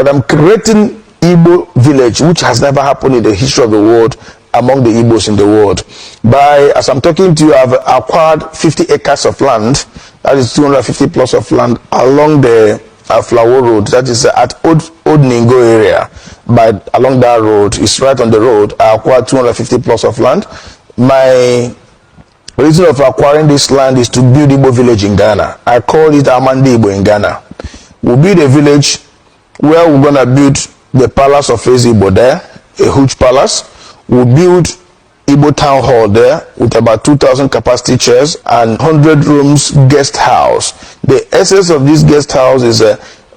but I'm creating Igbo village, which has never happened in the history of the world among the Igbos in the world. As I'm talking to you, I've acquired 50 acres of land, that is 250 plus of land along the Flower Road, that is at Old Ningo area. But along that road, it's right on the road, I acquired 250 plus of land. My reason of acquiring this land is to build Igbo village in Ghana. I call it Amandi Igbo in Ghana. We'll build a village where we're gonna build the palace of Igbo there, a huge palace. We'll build Igbo town hall there with about 2,000 capacity chairs and 100 rooms guest house. The essence of this guest house is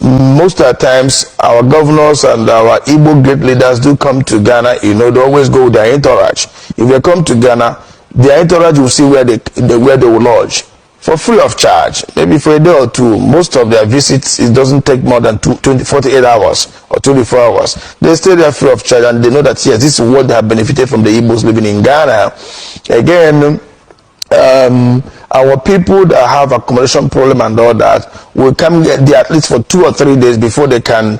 most of the times our governors and our Igbo great leaders do come to Ghana, they always go with their entourage. If they come to Ghana, their entourage will see where they will lodge for free of charge, maybe for a day or two. Most of their visits, it doesn't take more than 48 hours or 24 hours. They stay there free of charge, and they know that, yes, this is what they have benefited from the Igbos living in Ghana. Again, our people that have accommodation problem and all that will come there at least for 2 or 3 days before they can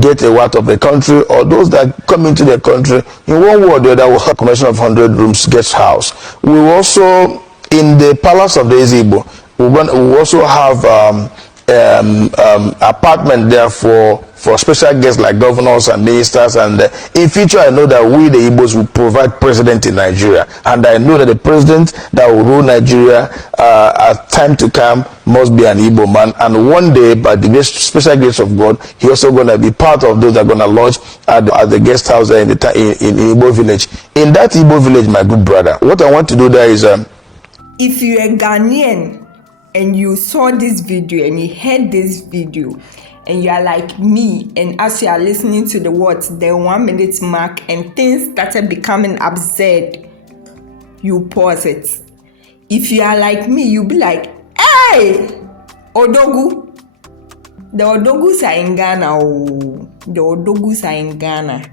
get a out of the country, or those that come into the country in one way or the other will have accommodation of 100 rooms guest house. We will also, in the palace of the Igbo, we will also have apartment there for special guests like governors and ministers. And in future, I know that we the Igbos will provide president in Nigeria, and I know that the president that will rule Nigeria at time to come must be an Igbo man. And one day, by the special grace of God, he also going to be part of those that are going to lodge at the guest house there in Igbo village. In that Igbo village, my good brother, what I want to do there is, if you're a Ghanaian and you saw this video and you heard this video and you are like me, and as you are listening to the 1 minute mark and things started becoming absurd, you pause it. If you are like me, you'll be like, hey, Odogu. The Odogus are in Ghana. Oh, the Odogus are in Ghana.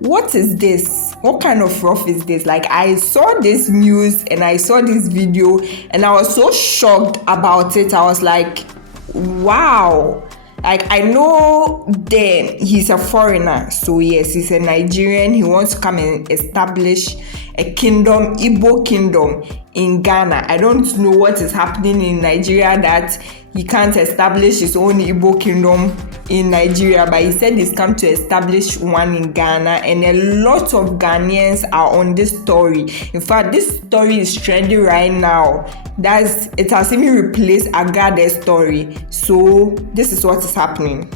What is this? What kind of rough is this? Like, I saw this news and I saw this video and I was so shocked about it. I was like, wow. Like, I know then he's a foreigner. So yes, he's a Nigerian. He wants to come and establish a kingdom, Igbo kingdom in Ghana. I don't know what is happening in Nigeria that he can't establish his own Igbo kingdom in Nigeria, but he said he's come to establish one in Ghana, and a lot of Ghanaians are on this story. In fact, this story is trending right now. It has even replaced Agade's story. So this is what is happening.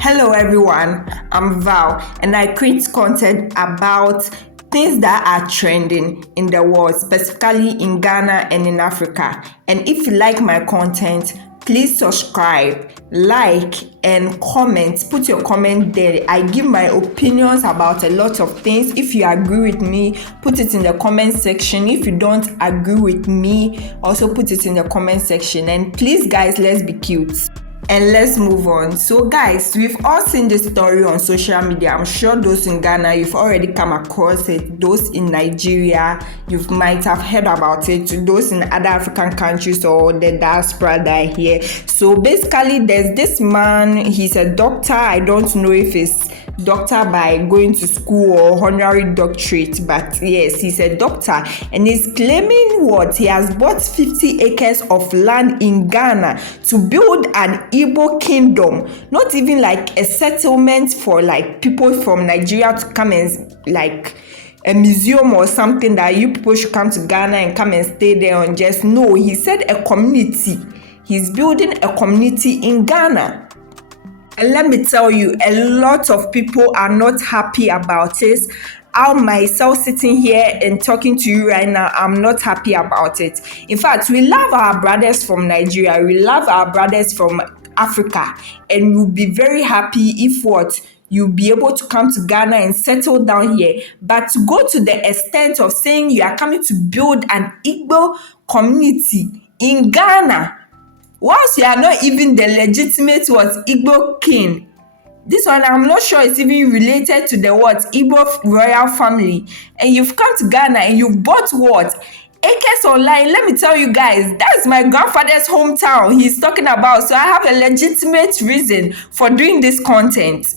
Hello everyone, I'm Val, and I create content about things that are trending in the world, specifically in Ghana and in Africa. And if you like my content, please subscribe, like, and comment. Put your comment there. I give my opinions about a lot of things. If you agree with me, put it in the comment section. If you don't agree with me, also put it in the comment section. And please, guys, let's be cute. And let's move on. So guys, we've all seen this story on social media. I'm sure those in Ghana, you've already come across it. Those in Nigeria, you might have heard about it. Those in other African countries or the diaspora that are here. So basically, there's this man, he's a doctor. I don't know if it's doctor by going to school or honorary doctorate, but yes, he's a doctor, and he's claiming what he has bought 50 acres of land in Ghana to build an Igbo kingdom, not even like a settlement for like people from Nigeria to come and like a museum or something that you people should come to Ghana and come and stay there and just no. He said a community. He's building a community in Ghana. And let me tell you, a lot of people are not happy about it. I myself sitting here and talking to you right now, I'm not happy about it. In fact, we love our brothers from Nigeria. We love our brothers from Africa. And we'll be very happy if you'll be able to come to Ghana and settle down here. But to go to the extent of saying you are coming to build an Igbo community in Ghana, once you are not even the legitimate Igbo king, this one I'm not sure it's even related to the Igbo royal family, and you've come to Ghana and you've bought acres online, let me tell you guys, that's my grandfather's hometown he's talking about. So I have a legitimate reason for doing this content.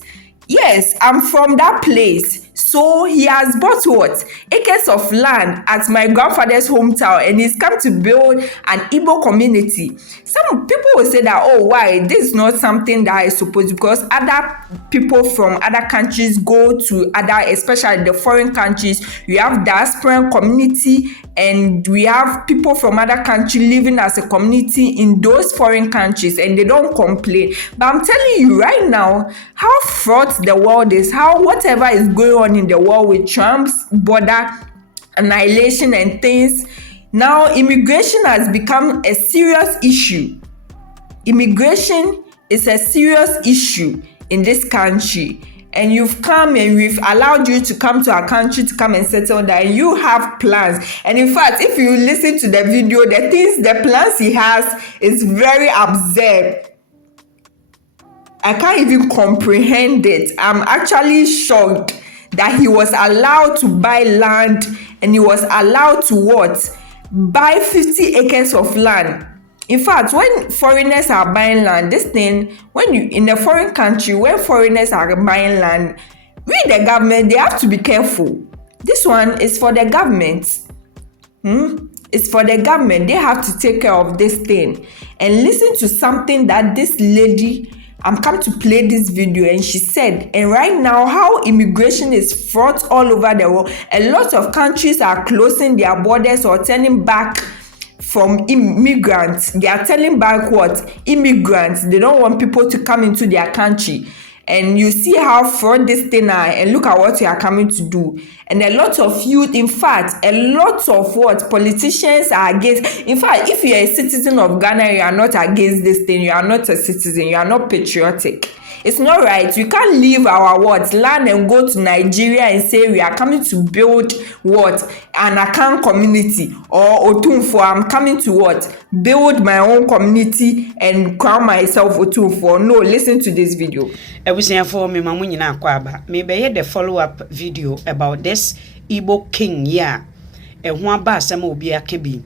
Yes, I'm from that place. So he has bought what? Acres of land at my grandfather's hometown, and he's come to build an Igbo community. Some people will say that, oh, why? This is not something that is supposed, because other people from other countries go to other, especially the foreign countries. We have diaspora community, and we have people from other countries living as a community in those foreign countries, and they don't complain. But I'm telling you right now, how fraught the world is, how whatever is going on in the world with Trump's border annihilation and things, now immigration has become a serious issue. Immigration is a serious issue in this country. And you've come and we've allowed you to come to our country to come and settle there. And you have plans. And in fact, if you listen to the video, the plans he has is very absurd. I can't even comprehend it. I'm actually shocked that he was allowed to buy land, and he was allowed to what? Buy 50 acres of land. In fact, when foreigners are buying land, this thing, when you in a foreign country, when foreigners are buying land, we the government, they have to be careful. This one is for the government. It's for the government. They have to take care of this thing. And listen to something that this lady, I'm come to play this video, and she said, and right now how immigration is fraught all over the world. A lot of countries are closing their borders or turning back from immigrants. They are turning back what? Immigrants. They don't want people to come into their country. And you see how fraud this thing are, and look at what you are coming to do. And a lot of youth, in fact, a lot of what politicians are against. In fact, if you are a citizen of Ghana, you are not against this thing. You are not a citizen. You are not patriotic. It's not right. You can't leave our what land and go to Nigeria and say we are coming to build what an Akan community, or Otunfo. I'm coming to what build my own community and crown myself Otunfo. No, listen to this video. For me, mamu nyina kwaba. Maybe the follow-up video about this IGBO King ya. Ho aba asem obi akebi.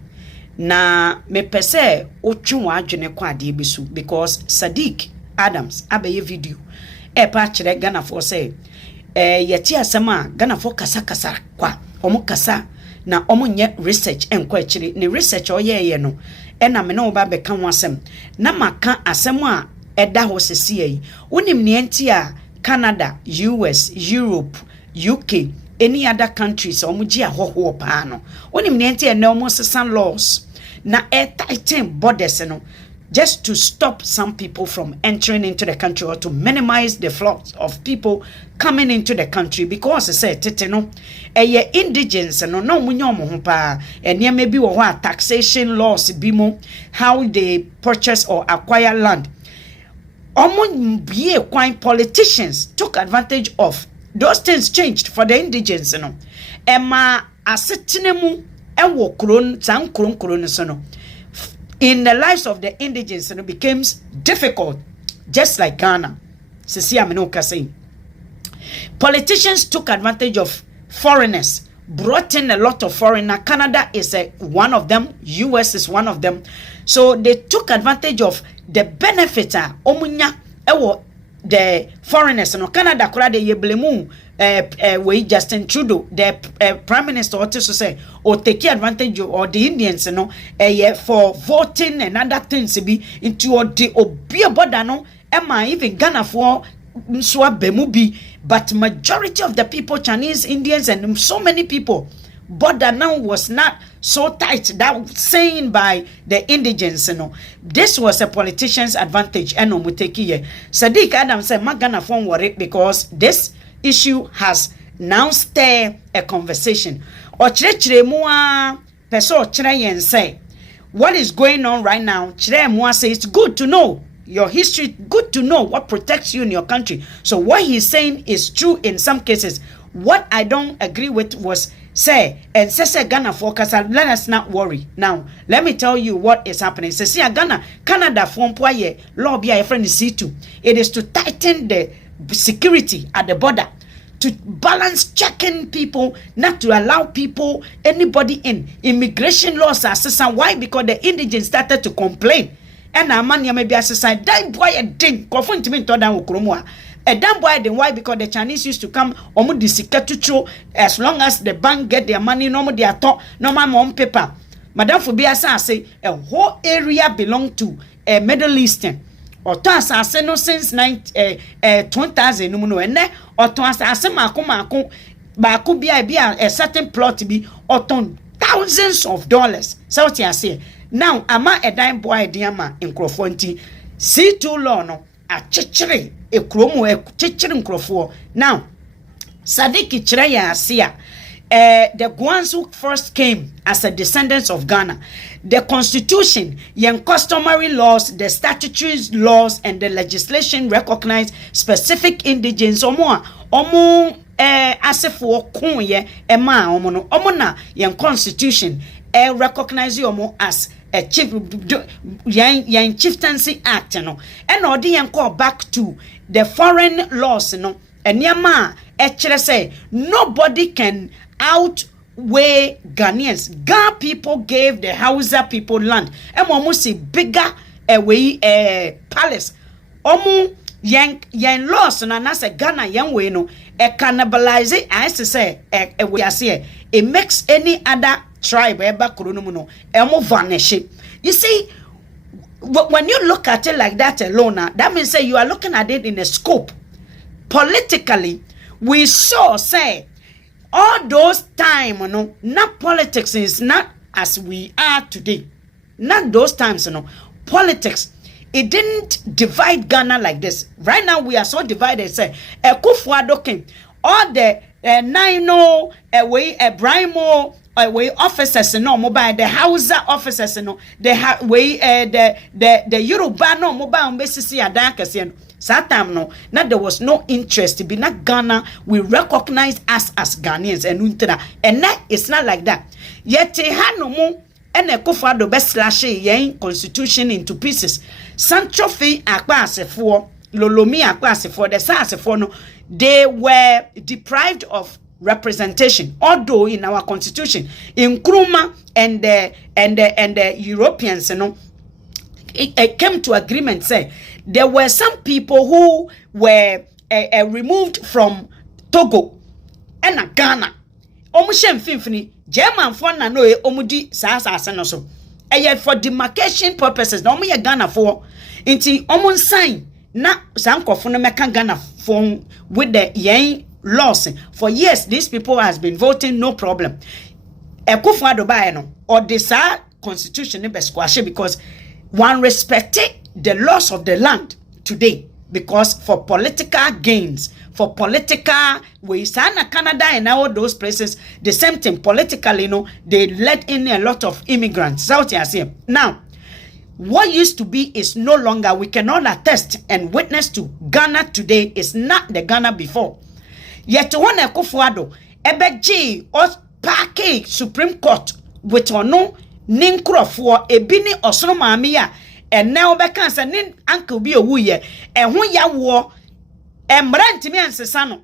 Na me pese otwunwa adwene kwa ade bisu, because Sadiq Adams abeye video pa kire Ghana for say yeti asem a Ghana for kasa kwa omo kasa na omo nye research enkwa kire ne research oyeye no na me na oba be ka ho asem na maka asem a eda ho sesi yi wonim ne enti a Canada, US, Europe, UK, any other countries omo ji ahoho pa no wonim ne enti na omo sesan laws na tighten borders no, just to stop some people from entering into the country, or to minimize the flux of people coming into the country, because I said teteno indigents no munyo mo ho pa ene maybe wo taxation laws bimo, how they purchase or acquire land. Politicians took advantage of those things, changed for the indigents no. Ema asetinemu ewo kron san kron so no. In the lives of the indigents, it becomes difficult, just like Ghana. Politicians took advantage of foreigners, brought in a lot of foreigners. Canada is one of them, US is one of them. So they took advantage of the benefiter, omunya, the foreigners. No, Canada, ye blemu. We Justin Trudeau, the Prime Minister, also say, or take advantage of, or the Indians, for voting and other things to be into the obia bodano, even Ghana for Mswa Bemubi, but majority of the people, Chinese, Indians, and so many people, border now was not so tight. That saying by the indigents, this was a politician's advantage. And Sadiq Adams said, "Magana phone worry because this issue has now stirred a conversation." Ochire mua peso ochire yen say, what is going on right now? Chire mua say it's good to know your history, good to know what protects you in your country. So what he's saying is true in some cases. What I don't agree with was say, and say Ghana focus, let us not worry. Now, let me tell you what is happening. Say Ghana, Canada from Poye, law be a friend C2. It is to tighten the security at the border, to balance checking people, not to allow people, anybody in. Immigration laws are assessing. Why? Because the indigents started to complain. And our money may be assessing. That boy a ding. Confront me to down Ukromwa. A damn boy then why? Because the Chinese used to come omu disiketucho as long as the bank get their money, no more their talk, no more on paper. Madam Fubiasa say a whole area belong to a Middle Eastern. Or to us no since 2000 no and or to us mako be a certain plot to be or thousands of dollars. So what you say now ama a dime boy diama in Crofonti C2 law no a chichiri a chromo a chichirin crofo now Sadiki Chiraya Sia. The ones who first came as a descendants of Ghana, the constitution, young customary laws, the statutory laws, and the legislation recognize specific indigens or more. As if for kunye ema omona young constitution recognize you as a chief young chieftaincy act no and or the call back to the foreign laws no and yama say nobody can outweigh Ghanaians. Ghana people gave the Hausa people land. And almost a bigger palace. Yang loss and as a Ghana young way no cannibalize I say we are saying it makes any other tribe ever kurununo vanish. You see, when you look at it like that alone, that means say you are looking at it in a scope. Politically, we saw say all those time, not politics is not as we are today. Not those times, politics. It didn't divide Ghana like this. Right now, we are so divided. Say, Kufuado came. All the Nino, Brimo, officers, mobile, the Hausa officers, the Yoruba, mobile, basis, Satam no, now there was no interest to be not Ghana. We recognize us as Ghanaians and that it's not like that. Yet had no more and a kofado best slash yen constitution into pieces. Sancho Fee Aquase for Lolomi Aquase for the Sase for no, they were deprived of representation, although in our constitution, in Nkrumah and the Europeans, it came to agreement say there were some people who were removed from Togo and Ghana. Omushem finfini German for na no omudi sa so. For demarcation purposes, no me Ghana for inti omun sign na sankofo no meka Ghana for with the yen laws. For years these people has been voting no problem. Ekufuado ba no or the sa constitution be squash because one respected the laws of the land today because for political gains, for political ways, Canada and all those places, the same thing politically, they let in a lot of immigrants. South Asia. Now, what used to be is no longer. We cannot attest and witness to Ghana today is not the Ghana before. Yet one Kufuado, Ebeji or Parke Supreme Court with or no Ninkro for a bini or Sonomamia. And now bekan say nin uncle bi owu ye ehun ya wo emrant mi ansesano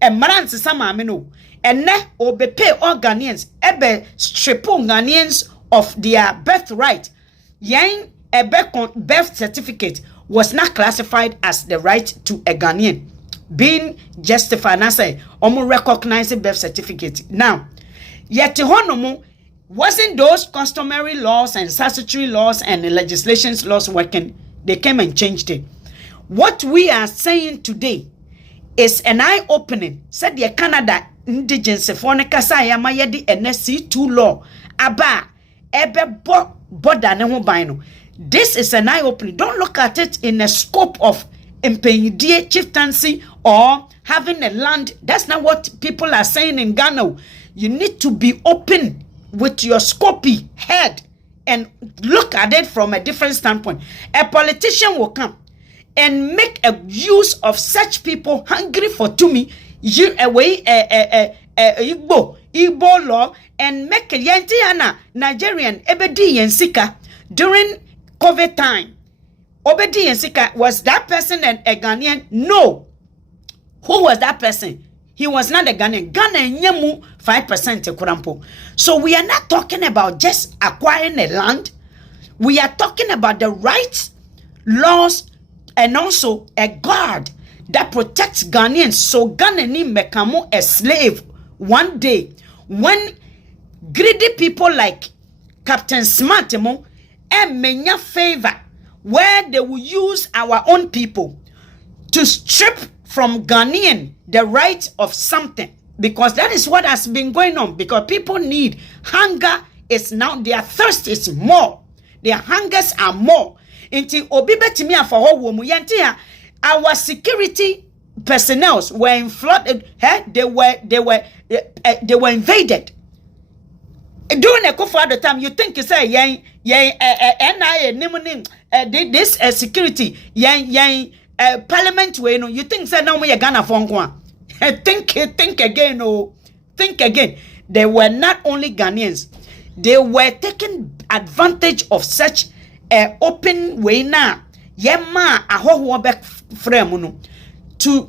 emrant sama me no enne obepe all Ghanaians ebe strip Ghanaians of their birthright yen ebe birth certificate was not classified as the right to a Ghanaian being justified na say omo recognize birth certificate now yet honomo wasn't those customary laws and statutory laws and the legislations laws working? They came and changed it. What we are saying today is an eye-opening. Said the Canada indigenous for Nekasaya Mayedi NSC2 law. Aba ebe boda ne ho bino. This is an eye-opening. Don't look at it in a scope of impedie chieftaincy or having a land. That's not what people are saying in Ghana. You need to be open with your scopy head and look at it from a different standpoint. A politician will come and make a use of such people hungry for tumi, Igbo law, and make a yantiana Nigerian ebedi yensika during COVID time. Obedi yensika, was that person a Ghanaian? No. Who was that person? He was not a Ghanaian. Ghana nyemu 5% kurampo. So we are not talking about just acquiring a land. We are talking about the rights, laws, and also a guard that protects Ghanaians. So Ghana ni mekamo a slave one day when greedy people like Captain Smartemo and menya favor where they will use our own people to strip from Ghanaian the right of something, because that is what has been going on, because people need hunger is now, their thirst is more, their hungers are more. Until obi betimi afaho wo mu yente our security personnel were flooded, they were invaded. During a at the time, you think you say this security parliament way no, you think say now we Ghana for think again, think again. They were not only Ghanaians, they were taking advantage of such open way now yema ahoho back frame to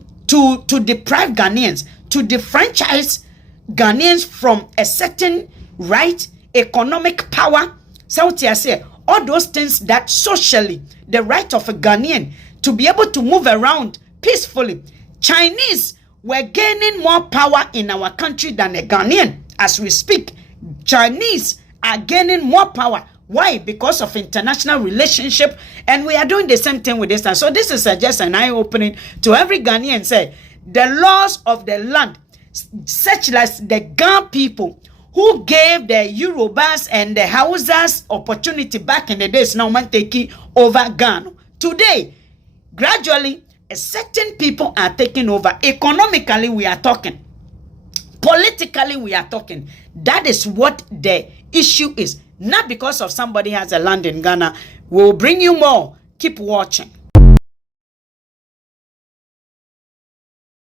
deprive Ghanaians, to defranchise Ghanaians from a certain right, economic power. So I say all those things that socially the right of a Ghanaian to be able to move around peacefully. Chinese were gaining more power in our country than a Ghanaian. As we speak, Chinese are gaining more power. Why? Because of international relationship, and we are doing the same thing with this. And so this is just an eye-opening to every Ghanaian. Say the laws of the land, such as the Gan people who gave the Yorubas and the Hausas opportunity back in the days, now man taking over Ghana. Today, gradually, a certain people are taking over. Economically, we are talking. Politically, we are talking. That is what the issue is. Not because of somebody has a land in Ghana. We'll bring you more. Keep watching.